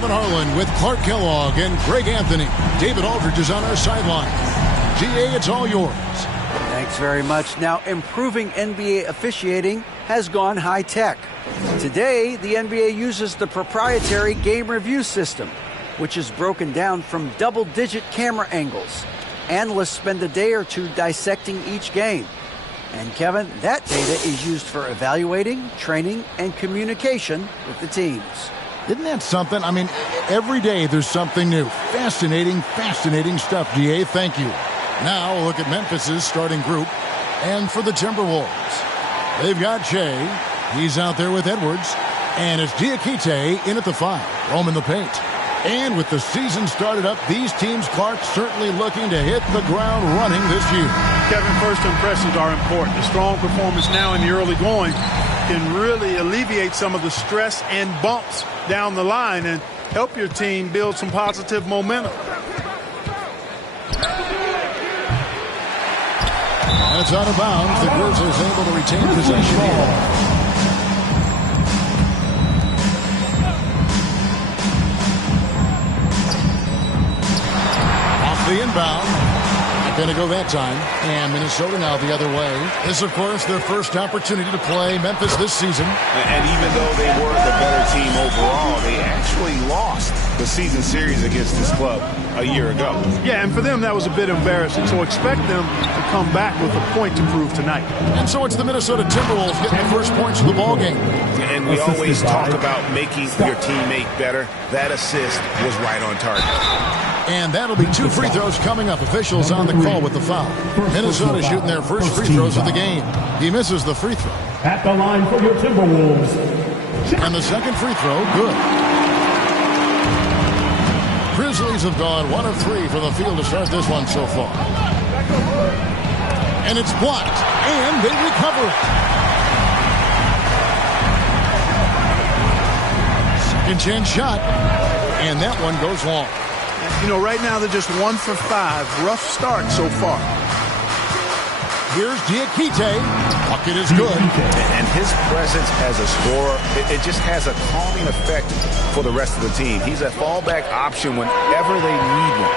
Kevin Harlan with Clark Kellogg and Greg Anthony. David Aldridge is on our sideline. GA, it's all yours. Thanks very much. Now, improving NBA officiating has gone high-tech. Today, the NBA uses the proprietary game review system, which is broken down from double-digit camera angles. Analysts spend a day or two dissecting each game. And, Kevin, that data is used for evaluating, training, and communication with the teams. Isn't that something? I mean, every day there's something new. Fascinating, fascinating stuff, GA. Thank you. Now we'll look at Memphis's starting group. And for the Timberwolves, they've got Shea. He's out there with Edwards. And it's Diakite in at the 5. Rome in the paint. And with the season started up, these teams, Clark, certainly looking to hit the ground running this year. Kevin, first impressions are important. A strong performance now in the early going can really alleviate some of the stress and bumps down the line and help your team build some positive momentum. That's out of bounds. The Grizzlies able to retain possession here. The inbound. Not going to go that time. And Minnesota now the other way. This, of course, their first opportunity to play Memphis this season. And even though they were the better team overall, they actually lost the season series against this club a year ago. Yeah, and for them, that was a bit embarrassing. So expect them to come back with a point to prove tonight. And so it's the Minnesota Timberwolves getting the first points of the ballgame. And we always talk about making your teammate better. That assist was right on target. And that'll be 2 free throws coming up. Officials on the call with the foul. Minnesota shooting their first free throws of the game. He misses the free throw. At the line for your Timberwolves. And the second free throw, good. Grizzlies have gone 1 of 3 from the field to start this one so far. And it's blocked. And they recover it. Second chance shot. And that one goes long. You know, right now they're just 1 for 5. Rough start so far. Here's Diakite. Bucket is good. And his presence as a scorer, it just has a calming effect for the rest of the team. He's a fallback option whenever they need one.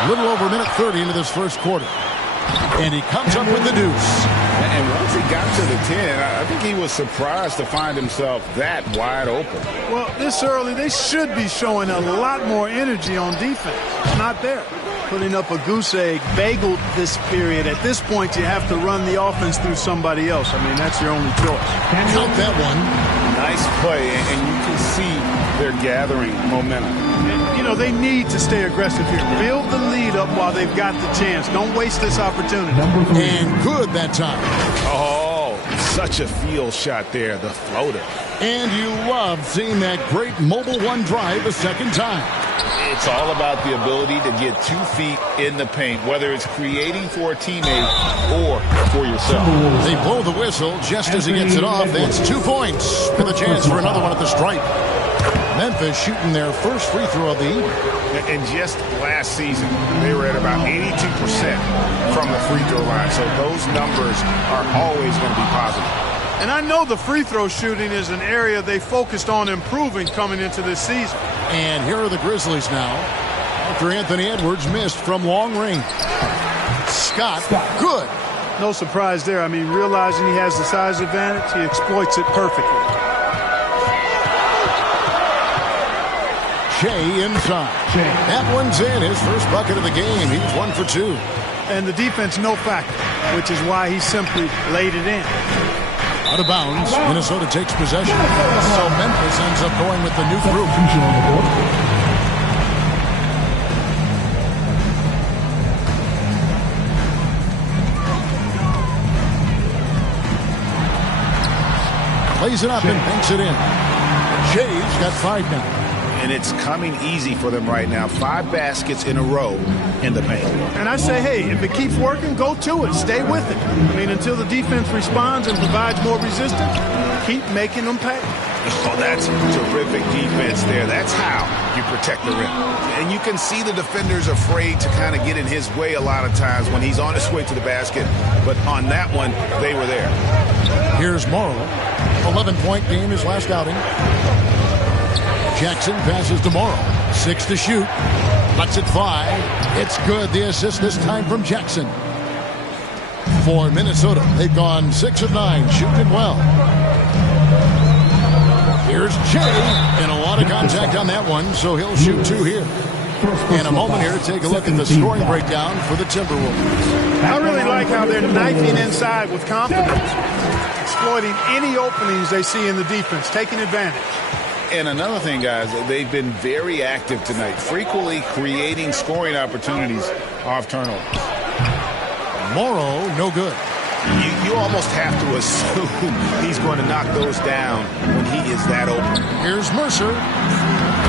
A little over a minute 30 into this first quarter. And he comes up with the deuce. And once he got to the 10, I think he was surprised to find himself that wide open. Well, this early, they should be showing a lot more energy on defense. It's not there. Putting up a goose egg, bageled this period. At this point, you have to run the offense through somebody else. I mean, that's your only choice. Count that one. Nice play, and you can see they're gathering momentum. And, you know, they need to stay aggressive here. Build the lead up while they've got the chance. Don't waste this opportunity. And good that time. Oh, such a field shot there, the floater. And you love seeing that great mobile one drive a second time. It's all about the ability to get 2 feet in the paint, whether it's creating for a teammate or for yourself. They blow the whistle just as he gets it off. That's 2 points with a chance for another one at the stripe. Memphis shooting their first free throw of the evening. And just last season, they were at about 82% from the free throw line. So those numbers are always going to be positive. And I know the free throw shooting is an area they focused on improving coming into this season. And here are the Grizzlies now. After Anthony Edwards missed from long range. Scott, good. No surprise there. I mean, realizing he has the size advantage, he exploits it perfectly. Shea inside. That one's in. His first bucket of the game. He's 1 for 2. And the defense, no factor, which is why he simply laid it in. Out of bounds. Minnesota takes possession. So Memphis ends up going with the new group. Plays it up and banks it in. Shea's got 5 now. And it's coming easy for them right now. 5 baskets in a row in the paint. And I say, hey, if it keeps working, go to it. Stay with it. I mean, until the defense responds and provides more resistance, keep making them pay. Oh, that's terrific defense there. That's how you protect the rim. And you can see the defenders afraid to kind of get in his way a lot of times when he's on his way to the basket. But on that one, they were there. Here's Morrow. 11-point game his last outing. Jackson passes to Morrow. 6 to shoot. Lets it fly. It's good. The assist this time from Jackson. For Minnesota, they've gone 6 of 9, shooting well. Here's Jay, and a lot of contact on that one, so he'll shoot 2 here. In a moment here, take a look at the scoring breakdown for the Timberwolves. I really like how they're knifing inside with confidence, exploiting any openings they see in the defense, taking advantage. And another thing, guys, they've been very active tonight, frequently creating scoring opportunities off turnovers. Morrow, no good. You almost have to assume he's going to knock those down when he is that open. Here's Mercer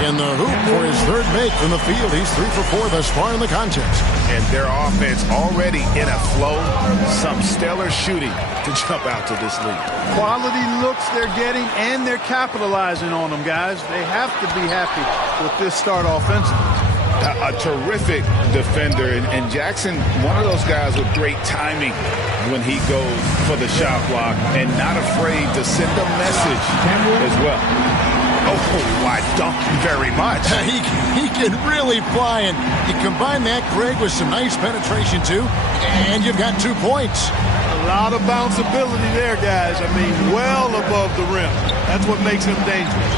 in the hoop for his 3rd make from the field. He's 3 for 4 thus far in the contest. And their offense already in a flow. Some stellar shooting to jump out to this lead. Quality looks they're getting, and they're capitalizing on them, guys. They have to be happy with this start offensively. A terrific defender, and Jackson, one of those guys with great timing when he goes for the shot block and not afraid to send a message as well. Oh, I dunk very much. He can really fly, and you combine that, Greg, with some nice penetration too, and you've got 2 points. A lot of bounceability there, guys. I mean, well above the rim. That's what makes him dangerous.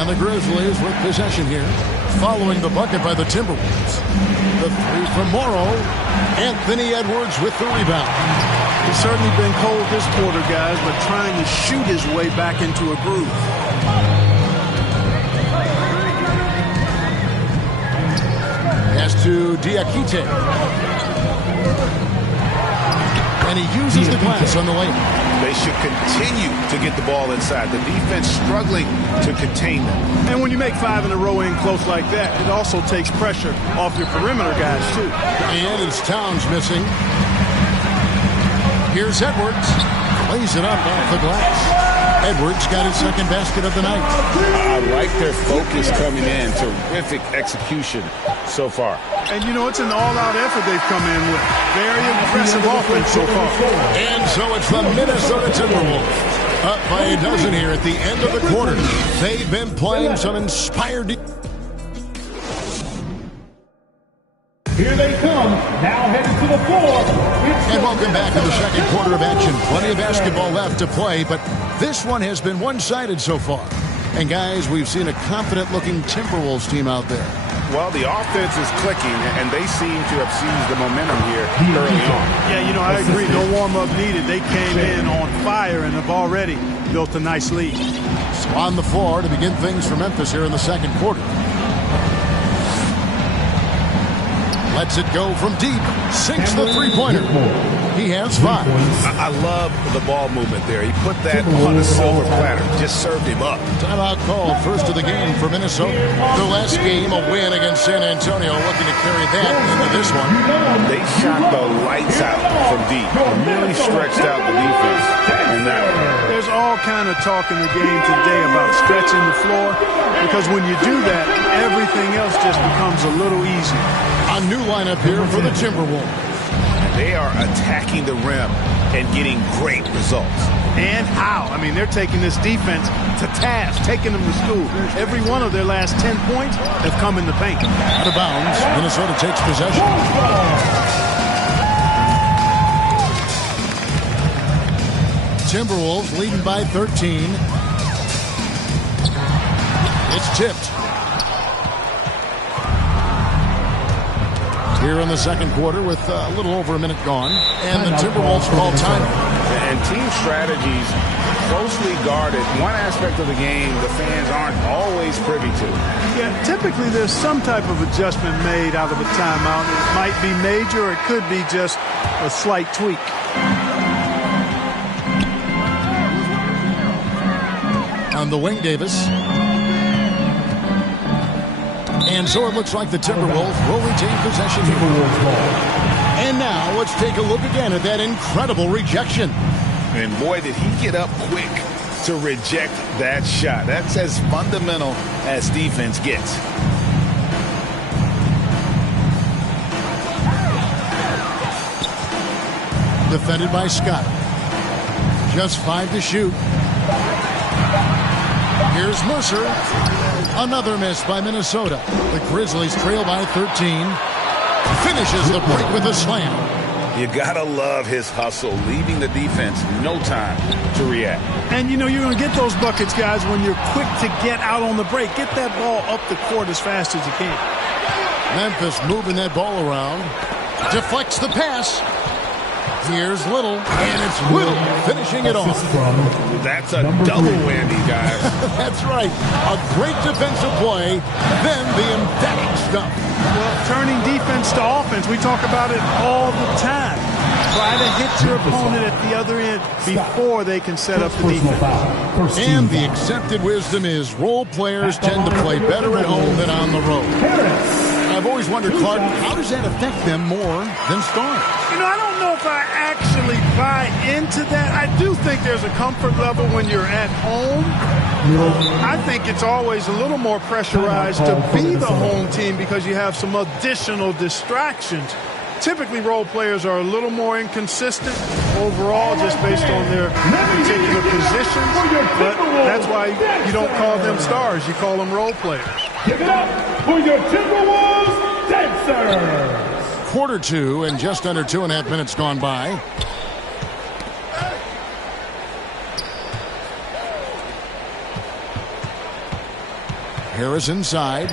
And the Grizzlies with possession here, following the bucket by the Timberwolves. The 3 from Morrow. Anthony Edwards with the rebound. He's certainly been cold this quarter, guys, but trying to shoot his way back into a groove. Pass to Diakite. And he uses the glass on the lane. They should continue to get the ball inside. The defense struggling to contain them. And when you make 5 in a row in close like that, it also takes pressure off your perimeter guys, too. And it's Towns missing. Here's Edwards. Lays it up off the glass. Edwards got his 2nd basket of the night. I like their focus coming in. Terrific execution so far. And, you know, it's an all-out effort they've come in with. Very impressive offense so far. And so it's the Minnesota Timberwolves. Up by a dozen here at the end of the quarter. They've been playing some inspired... Here they come, now heading to the floor. And welcome back to the second quarter of action. Plenty of basketball left to play, but this one has been one-sided so far. And guys, we've seen a confident-looking Timberwolves team out there. Well, the offense is clicking, and they seem to have seized the momentum here early on. Yeah, you know, I agree. No warm-up needed. They came in on fire and have already built a nice lead. So on the floor to begin things for Memphis here in the second quarter. Lets it go from deep. Sinks the three-pointer. He has 5. I love the ball movement there. He put that on a silver platter. Just served him up. Timeout called, first of the game for Minnesota. The last game, a win against San Antonio, looking to carry that into this one. They shot the lights out from deep. Really stretched out the defense. And there's all kind of talk in the game today about stretching the floor, because when you do that, everything else just becomes a little easier. A new lineup here for the Timberwolves. They are attacking the rim and getting great results. And how? I mean, they're taking this defense to task, taking them to school. Every one of their last 10 points have come in the paint. Out of bounds. Minnesota takes possession. Timberwolves leading by 13. It's tipped. Here in the second quarter with a little over a minute gone. And the Timberwolves call time. And team strategies closely guarded. One aspect of the game the fans aren't always privy to. Yeah, typically there's some type of adjustment made out of a timeout. It might be major or it could be just a slight tweak. On the wing, Davis. And so it looks like the Timberwolves will retain possession here. And now let's take a look again at that incredible rejection. And boy, did he get up quick to reject that shot. That's as fundamental as defense gets. Defended by Scott. Just 5 to shoot. Here's Mercer. Another miss by Minnesota. The Grizzlies trail by 13. Finishes the break with a slam. You gotta love his hustle, leaving the defense no time to react. And you know you're going to get those buckets, guys, when you're quick to get out on the break. Get that ball up the court as fast as you can. Memphis moving that ball around. Deflects the pass. Here's Little, and it's Little finishing it off. That's a double whammy, guys. That's right. A great defensive play, then the emphatic stuff. Well, turning defense to offense, we talk about it all the time. Try to hit your opponent at the other end before they can set up the defense. And the accepted wisdom is role players tend to play better at home than on the road. I've always wondered, Clark, how does that affect them more than stars? You know, I don't know if I actually buy into that. I do think there's a comfort level when you're at home. I think it's always a little more pressurized to be the home team because you have some additional distractions. Typically, role players are a little more inconsistent overall just based on their particular positions. But that's why you don't call them stars. You call them role players. Give it up for your Timberwolves dancers. Quarter two and just under 2.5 minutes gone by. Harris inside.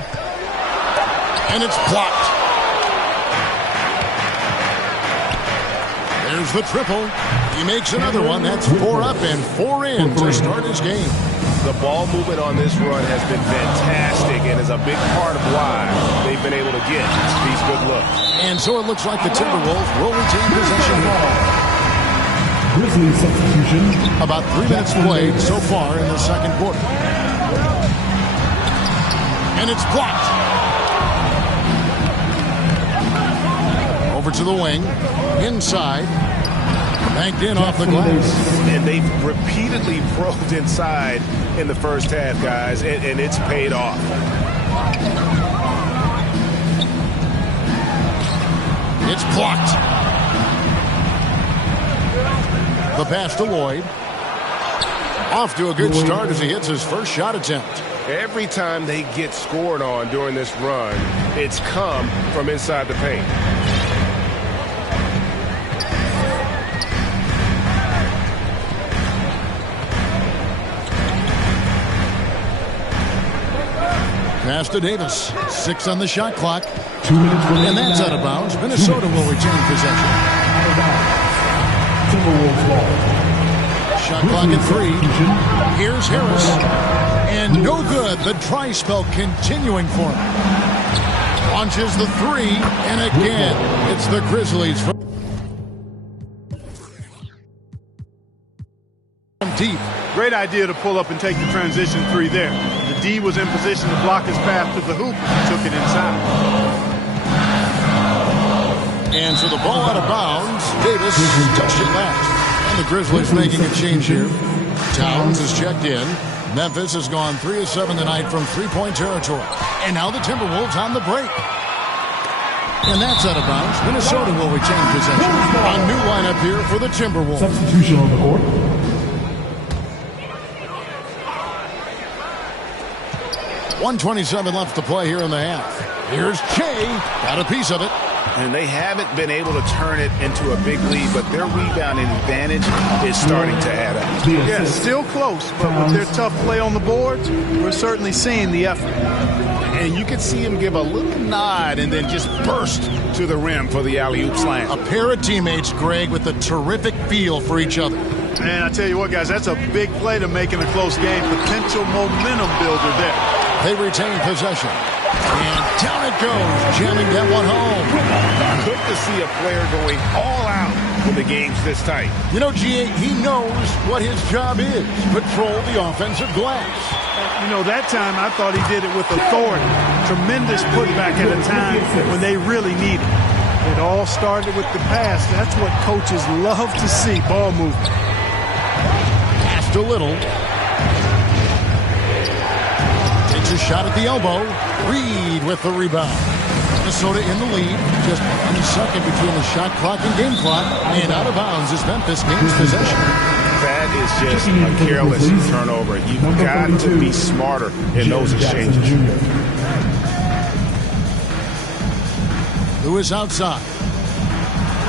And it's blocked. There's the triple. He makes another one. That's 4 up and 4 in to start his game. The ball movement on this run has been fantastic and is a big part of why they've been able to get these good looks. And so it looks like the Timberwolves will retain possession here. Grizzlies substitution. About 3 minutes played so far in the second quarter. And it's blocked. Over to the wing. Inside. Banked in off the glass. And they've repeatedly probed inside in the first half, guys, and it's paid off. It's blocked. The pass to Lloyd. Off to a good start as he hits his first shot attempt. Every time they get scored on during this run, it's come from inside the paint. Pass to Davis. 6 on the shot clock. 2 minutes remaining. And that's out of bounds. Minnesota will retain possession. Timberwolves ball. Shot clock at 3. Here's Harris. And no good. The try spell continuing for him. Launches the 3. And again, it's the Grizzlies from deep. Great idea to pull up and take the transition 3 there. The D was in position to block his path to the hoop. Took it inside. And so the ball out of bounds. Davis touched it last. And the Grizzlies making a change here. Towns is checked in. Memphis has gone 3 of 7 tonight from three-point territory. And now the Timberwolves on the break. And that's out of bounds. Minnesota will retain possession. A new lineup here for the Timberwolves. Substitution on the court. 1:27 left to play here in the half. Here's Che. Got a piece of it. And they haven't been able to turn it into a big lead, but their rebounding advantage is starting to add up. Yeah, still close, but with their tough play on the boards, we're certainly seeing the effort. And you can see him give a little nod and then just burst to the rim for the alley-oop slam. A pair of teammates, Greg, with a terrific feel for each other. And I tell you what, guys, that's a big play to make in a close game. Potential momentum builder there. They retain possession. And down it goes, jamming that one home. Good to see a player going all out when the game's this tight. You know, G.A., he knows what his job is. Patrol the offensive glass. You know, that time I thought he did it with authority. Tremendous putback at a time when they really need it. It all started with the pass. That's what coaches love to see, ball movement. Pass to Little. Takes a shot at the elbow. Reed with the rebound. Minnesota in the lead. Just 1 second between the shot clock and game clock. And out of bounds as Memphis gains possession. That is just a careless turnover. You've got to be smarter in those exchanges. Lewis outside.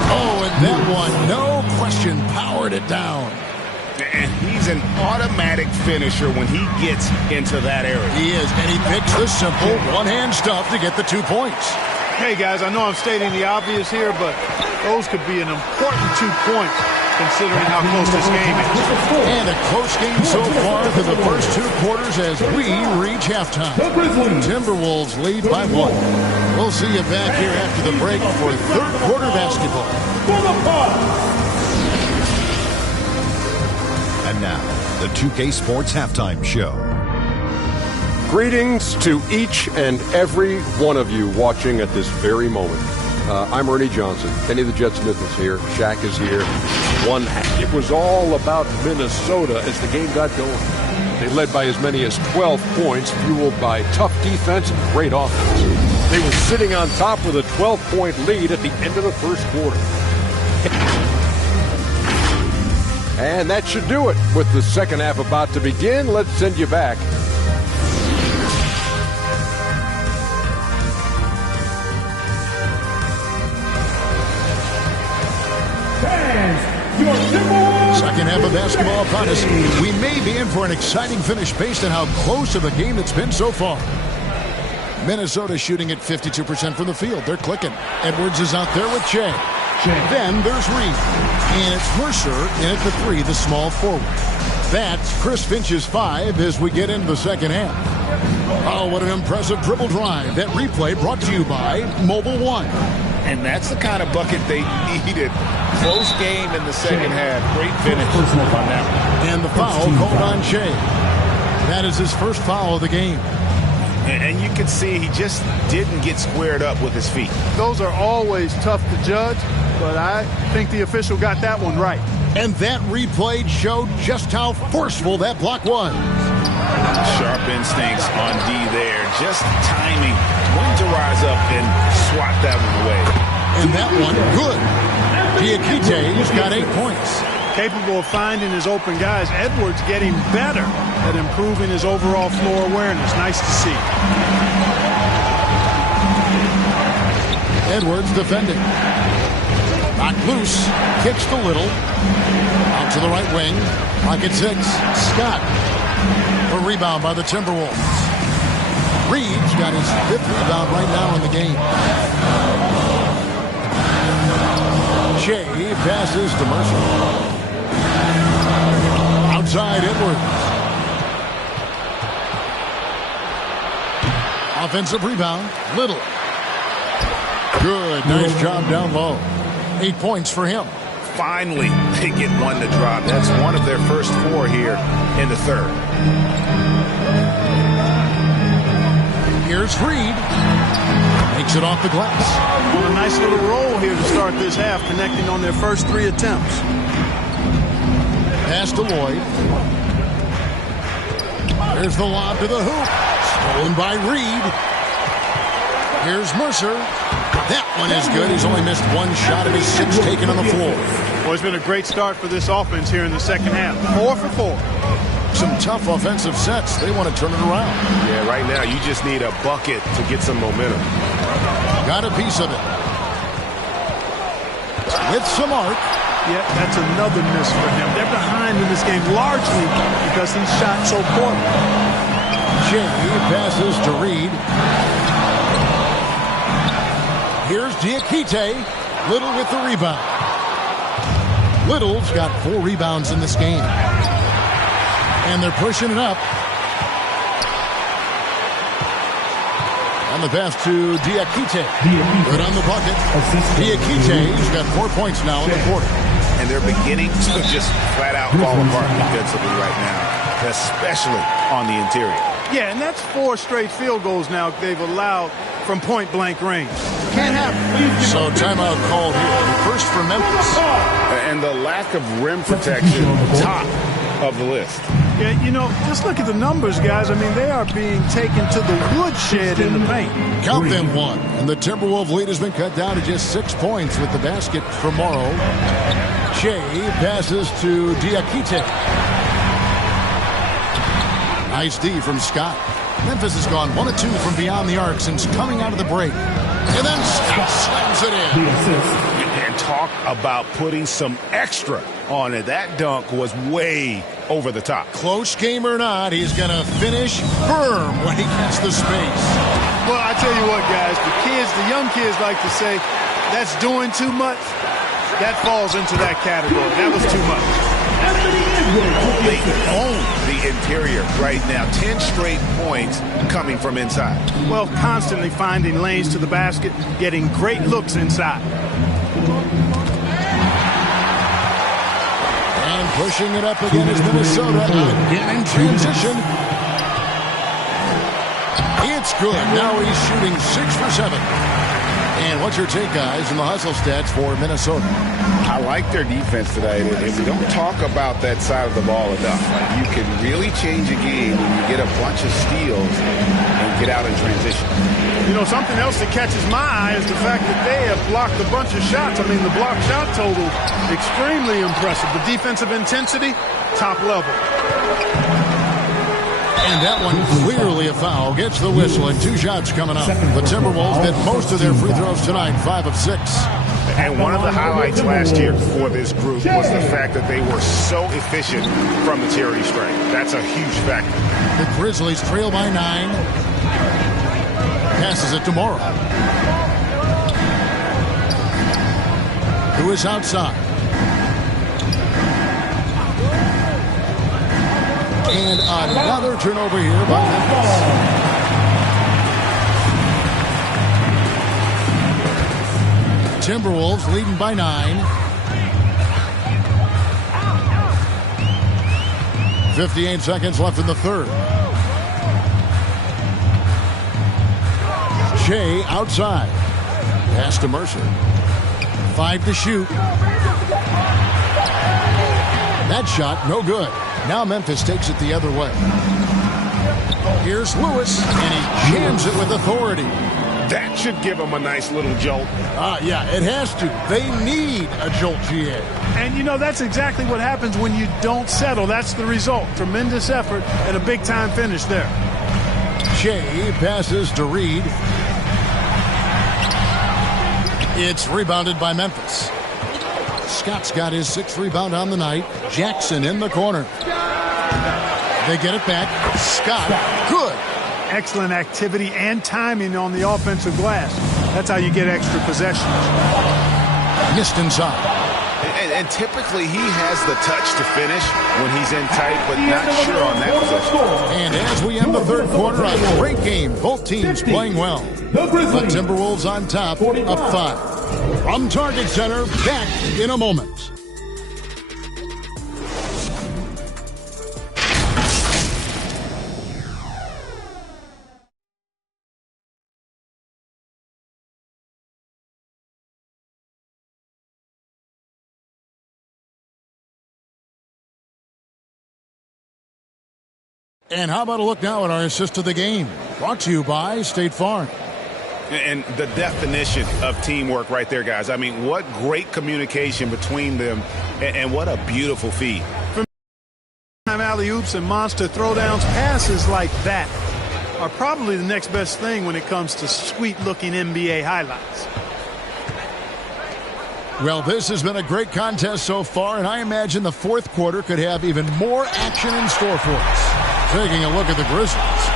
Oh, and that one, no question, powered it down. And he's an automatic finisher when he gets into that area. He is, and he picks the simple one-hand stuff to get the 2 points. Hey, guys, I know I'm stating the obvious here, but those could be an important 2 points considering how close this game is. And a close game so far through the first 2 quarters as we reach halftime. Timberwolves lead by 1. We'll see you back here after the break for third quarter basketball. And now, the 2K Sports Halftime Show. Greetings to each and every one of you watching at this very moment. I'm Ernie Johnson. Kenny the Jet Smith is here. Shaq is here. It was all about Minnesota as the game got going. They led by as many as 12 points, fueled by tough defense and great offense. They were sitting on top with a 12-point lead at the end of the first quarter. And that should do it. With the second half about to begin, let's send you back. Second half of basketball upon us. We may be in for an exciting finish based on how close of a game it's been so far. Minnesota shooting at 52% from the field. They're clicking. Edwards is out there with Shea. Then there's Reed. And it's Mercer in at the 3, the small forward. That's Chris Finch's 5 as we get into the second half. Oh, what an impressive dribble drive. That replay brought to you by Mobile One. And that's the kind of bucket they needed. Close game in the second half. Great finish on that one. And the foul called on Shea. That is his first foul of the game. And you can see he just didn't get squared up with his feet. Those are always tough to judge, but I think the official got that one right. And that replay showed just how forceful that block was. Sharp instincts on D there. Just timing when to rise up and swat that one away. And that one, good. Diakite's got 8 points. Capable of finding his open guys. Edwards getting better at improving his overall floor awareness. Nice to see. Edwards defending. Knocked loose. Kicks to Little. Out to the right wing. Pocket 6. Scott. A rebound by the Timberwolves. Reed's got his 5th rebound right now in the game. Shea passes to Mercer. Outside Edwards. Offensive rebound. Little. Good. Nice job down low. 8 points for him. Finally, they get one to drop. That's one of their first 4 here in the third. Here's Reed. Makes it off the glass. On a nice little roll here to start this half, connecting on their first 3 attempts. Pass to Lloyd. Here's the lob to the hoop. Stolen by Reed. Here's Mercer. That one is good. He's only missed 1 shot of his 6 taken on the floor. Well, it's been a great start for this offense here in the second half. 4 for 4. Some tough offensive sets. They want to turn it around. Yeah, right now you just need a bucket to get some momentum. Got a piece of it. With some arc. Yeah, that's another miss for him. They're behind in this game largely because he shot so poorly. Shea passes to Reed. Here's Diakite. Little with the rebound. Little's got 4 rebounds in this game. And they're pushing it up. On the pass to Diakite. Good on the bucket. Diakite's got 4 points now in the quarter. And they're beginning to just flat out fall apart defensively right now, especially on the interior. Yeah, and that's 4 straight field goals now they've allowed from point-blank range. Can't happen. So timeout called here. First for Memphis. And the lack of rim protection, top of the list. Yeah, you know, just look at the numbers, guys. I mean, they are being taken to the woodshed in the paint. Count them 1. And the Timberwolves lead has been cut down to just 6 points with the basket from Morrow. Shea passes to Diakite. Nice D from Scott. Memphis has gone 1 of 2 from beyond the arc since coming out of the break. And then Scott slams it in. And talk about putting some extra on it. That dunk was way over the top. Close game or not, he's going to finish firm when he gets the space. Well, I tell you what, guys, the young kids like to say, that's doing too much. That falls into that category. That was too much. They own the interior right now. 10 straight points coming from inside. Well, constantly finding lanes to the basket, getting great looks inside. And pushing it up again is Minnesota. Again in transition. It's good. Now he's shooting 6 for 7. And what's your take, guys, in the hustle stats for Minnesota? I like their defense today. And we don't talk about that side of the ball enough. You can really change a game when you get a bunch of steals and get out in transition. You know, something else that catches my eye is the fact that they have blocked a bunch of shots. I mean, the block shot total, extremely impressive. The defensive intensity, top level. And that one clearly a foul. Gets the whistle and 2 shots coming up. The Timberwolves hit most of their free throws tonight, 5 of 6. And one of the highlights last year for this group was the fact that they were so efficient from the charity stripe. That's a huge factor. The Grizzlies trail by 9. Passes it to Morrow. Who is outside. And another turnover here by Memphis. Timberwolves leading by 9. 58 seconds left in the third. Shea outside. Pass to Mercer. 5 to shoot. That shot, no good. Now Memphis takes it the other way. Here's Lewis, and he jams it with authority. That should give them a nice little jolt. Yeah, it has to. They need a jolt, GA. And, you know, that's exactly what happens when you don't settle. That's the result. Tremendous effort and a big-time finish there. Shea passes to Reed. It's rebounded by Memphis. Scott's got his 6th rebound on the night. Jackson in the corner. They get it back. Scott, good. Excellent activity and timing on the offensive glass. That's how you get extra possessions. Missed inside. And typically he has the touch to finish when he's in tight, but not sure on that possession. And as we end the third quarter, a great game. Both teams playing well. The Timberwolves on top, up 5. From Target Center, back in a moment. And how about a look now at our assist of the game? Brought to you by State Farm. And the definition of teamwork right there, guys. I mean, what great communication between them, and what a beautiful feed. From alley-oops and monster throwdowns, passes like that are probably the next best thing when it comes to sweet-looking NBA highlights. Well, this has been a great contest so far, and I imagine the fourth quarter could have even more action in store for us. Taking a look at the Grizzlies.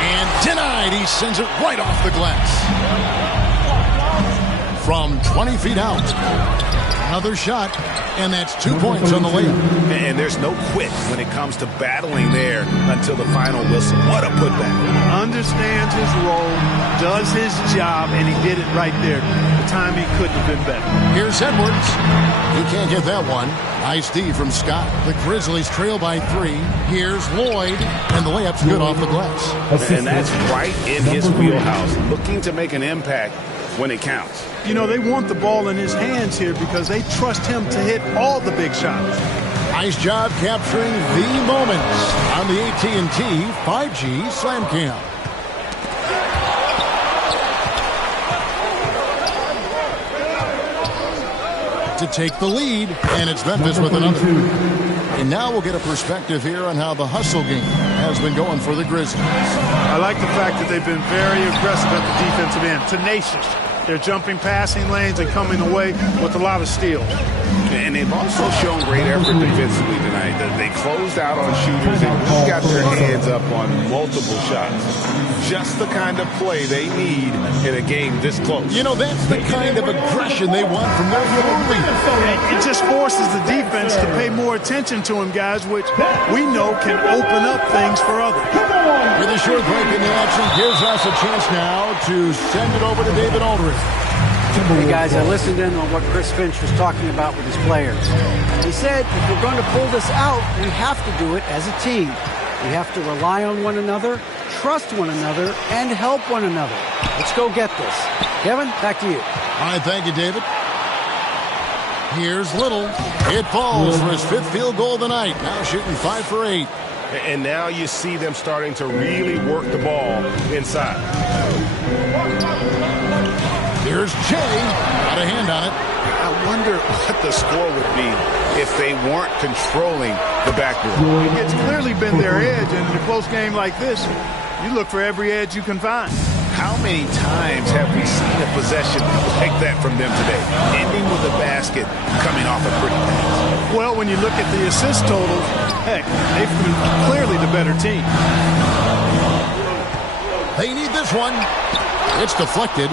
And denied. He sends it right off the glass. From 20 feet out. Another shot, and that's 2 points on the layup. And there's no quit when it comes to battling there until the final whistle. What a putback. Understands his role, does his job, and he did it right there. The timing couldn't have been better. Here's Edwards. He can't get that one. Nice D from Scott. The Grizzlies trail by 3. Here's Lloyd, and the layup's good off the glass. And that's right in his wheelhouse, looking to make an impact when it counts. You know, they want the ball in his hands here because they trust him to hit all the big shots. Nice job capturing the moments on the AT&T 5G Slam Cam. to take the lead, and it's Memphis with another. And now we'll get a perspective here on how the hustle game has been going for the Grizzlies. I like the fact that they've been very aggressive at the defensive end, tenacious. They're jumping passing lanes and coming away with a lot of steals. And they've also shown great effort defensively tonight. They closed out on shooters and really got their hands up on multiple shots. Just the kind of play they need in a game this close. You know, that's the kind of aggression they want from their leader. It just forces the defense to pay more attention to him, guys, which we know can open up things for others. With a short break in the action, gives us a chance now to send it over to David Aldridge. Hey guys, I listened in on what Chris Finch was talking about with his players. He said if we're going to pull this out, we have to do it as a team. We have to rely on one another, trust one another, and help one another. Let's go get this. Kevin, back to you. All right, thank you, David. Here's Little. It falls for his 5th field goal of the night. Now shooting 5 for 8. And now you see them starting to really work the ball inside. Here's Jay. Got a hand on it. I wonder what the score would be if they weren't controlling the backdoor. It's clearly been their edge, and in a close game like this, you look for every edge you can find. How many times have we seen a possession like that from them today, ending with a basket coming off a pretty pass? Well, when you look at the assist totals, heck, they've been clearly the better team. They need this one. It's deflected.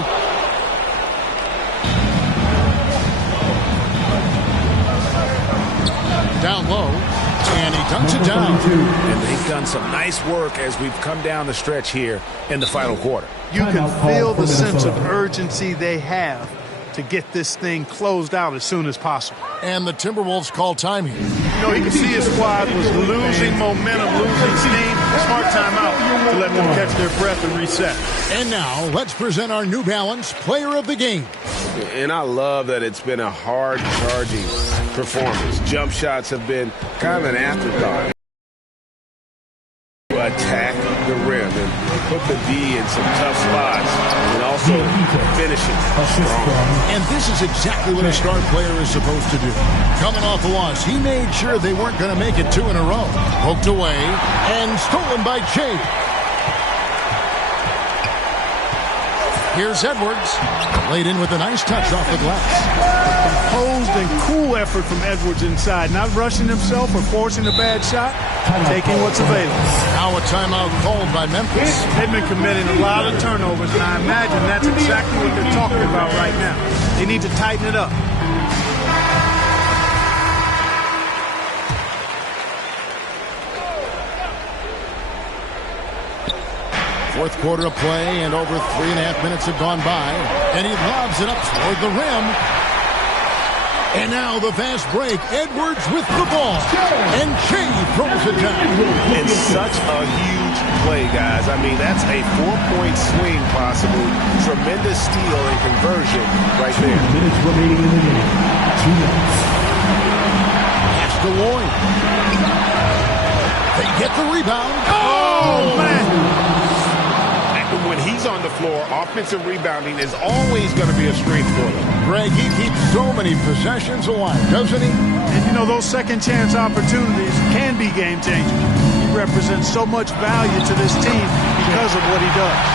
Down low, and he dunks it down. And they've done some nice work as we've come down the stretch here in the final quarter. You can feel the sense of urgency they have to get this thing closed out as soon as possible. And the Timberwolves call time here. You know, he could see his squad was losing momentum, losing steam. Smart timeout to let them catch their breath and reset. And now, let's present our New Balance Player of the Game. And I love that it's been a hard-charging performance. Jump shots have been kind of an afterthought. Attack the rim and put the D in some tough spots and also finishing strong. And this is exactly what a star player is supposed to do. Coming off a loss, he made sure they weren't going to make it 2 in a row. Poked away and stolen by Jay. Here's Edwards. Laid in with a nice touch off the glass. Composed and cool effort from Edwards inside. Not rushing himself or forcing a bad shot. Taking what's available. Now a timeout called by Memphis. They've been committing a lot of turnovers, and I imagine that's exactly what they're talking about right now. They need to tighten it up. Fourth quarter of play, and over 3.5 minutes have gone by. And he lobs it up toward the rim. And now the fast break. Edwards with the ball. And Shea throws it down. It's such a huge play, guys. I mean, that's a 4-point swing possibly. Tremendous steal and conversion right there. Minutes remaining in the game. 2 minutes. Pass to Lloyd. They get the rebound. Oh, man. When he's on the floor, offensive rebounding is always going to be a strength for them. Greg, he keeps so many possessions alive, doesn't he? And, you know, those second-chance opportunities can be game-changers. He represents so much value to this team because of what he does.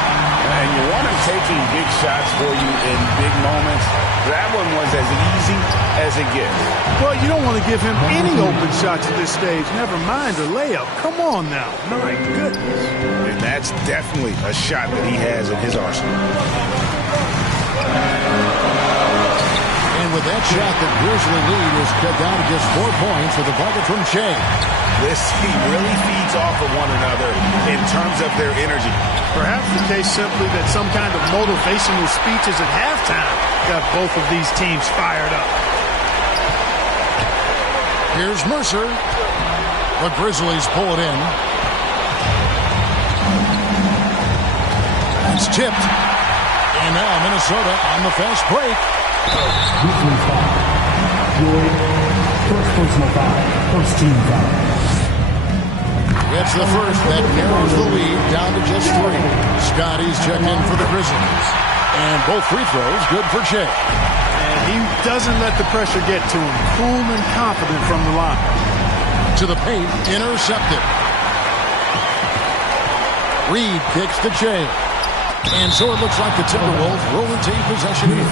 And you want him taking big shots for you in big moments. That one was as easy as it gets. Well, you don't want to give him any open shots at this stage, never mind a layup. Come on now. My goodness. And that's definitely a shot that he has in his arsenal. And with that shot, the Grizzly lead is cut down to just 4 points with a bucket from Shea. This team really feeds off of one another in terms of their energy. Perhaps the case simply that some kind of motivational speeches at halftime got both of these teams fired up. Here's Mercer. The Grizzlies pull it in. It's tipped. And now Minnesota on the fast break. Grizzlies foul. Lloyd, first personal foul. First team foul. It's the first that narrows the lead down to just 3. Scotty's checked in for the Grizzlies. And both free throws good for Shea. And He doesn't let the pressure get to him. Cool and confident from the line. To the paint, intercepted. Reed kicks to Jay. And so it looks like the Timberwolves will retain possession here.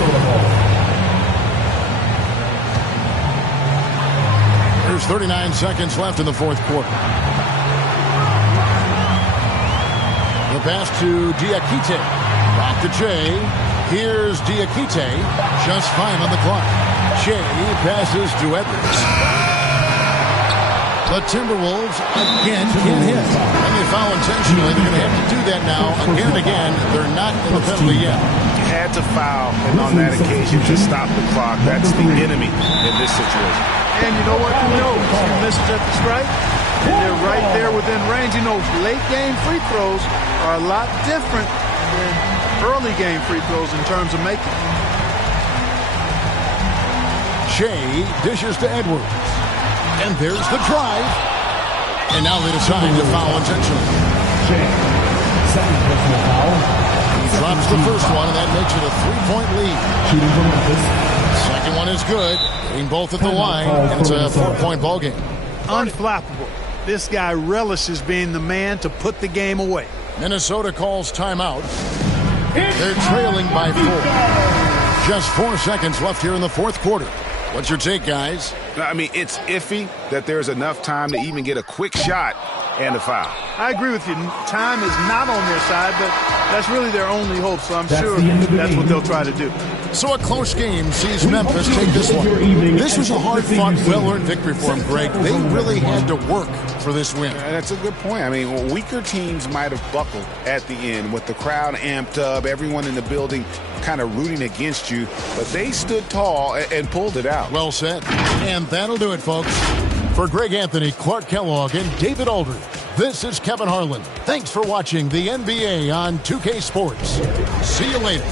There's 39 seconds left in the fourth quarter. The pass to Diakite. Back to Jay. Here's Diakite. Just 5 on the clock. Jay passes to Edwards. The Timberwolves again can't hit. And they foul intentionally. They're going to have to do that now again and again. They're not in the penalty yet. You had to foul, and on that occasion to stop the clock. That's the enemy in this situation. And you know what? Who knows? He misses at the strike, and they're right there within range. You know, late game free throws are a lot different than early game free throws in terms of making. Shea dishes to Edwards. And there's the drive. And now they decide to foul intentionally. Second personal foul. He drops the first one, and that makes it a 3-point lead. Shooting from Memphis. Second one is good. Getting both at the line, and it's a 4-point ball game. Unflappable. This guy relishes being the man to put the game away. Minnesota calls timeout. They're trailing by 4. Just 4 seconds left here in the fourth quarter. What's your take, guys? I mean, it's iffy that there's enough time to even get a quick shot and a foul. I agree with you. Time is not on their side, but that's really their only hope, so I'm sure that's what they'll try to do. So a close game sees Memphis take this one. This was a hard-fought, well-earned victory for them, Greg. They really had to work for this win. That's a good point. I mean, weaker teams might have buckled at the end with the crowd amped up, everyone in the building kind of rooting against you, but they stood tall and pulled it out. Well said. And that'll do it, folks. For Greg Anthony, Clark Kellogg, and David Aldridge, this is Kevin Harlan. Thanks for watching the NBA on 2K Sports. See you later.